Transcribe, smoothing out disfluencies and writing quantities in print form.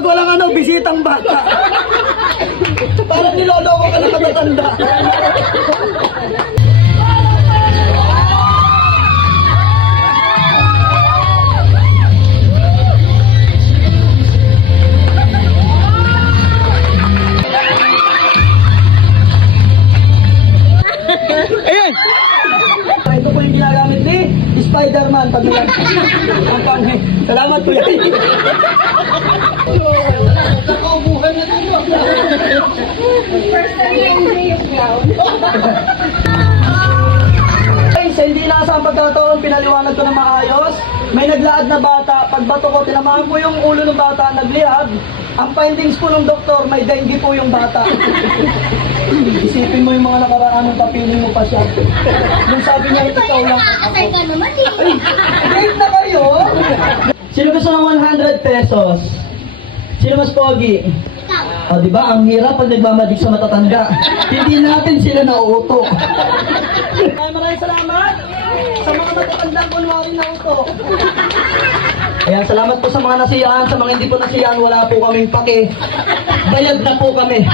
pag walang ano, bisitang bata. Parang niloloko ka ng matatanda. Ayan! Ito po yung ginagamit ni Spider-Man pag salamat po yan. Nakaubuhan na dito. First time na yung ground. Ay, sa hindi nakasang pagkataon, pinaliwanag ko na maayos. May naglaad na bata, pagbato ko, tinamaan ko yung ulo ng bata, nagliad. Ang findings po ng doktor, may dengue po yung bata. Isipin mo yung mga nakaraan ng kapiling mo pa siya. Nung sabi niya, ikaw lang. Nakakasay ka naman eh. Ay, date na kayo? Sino gusto ng 100 pesos? Sino mas pogi? Ikaw. O, di ba? Ang hirap pag nagmamadik sa matatanda. Hindi natin sila nauuto. Maraming salamat sa mga matatandang kunwari nauto. Ayan, salamat po sa mga nasiyahan. Sa mga hindi po nasiyahan, wala po kaming pake. Bayad na po kami.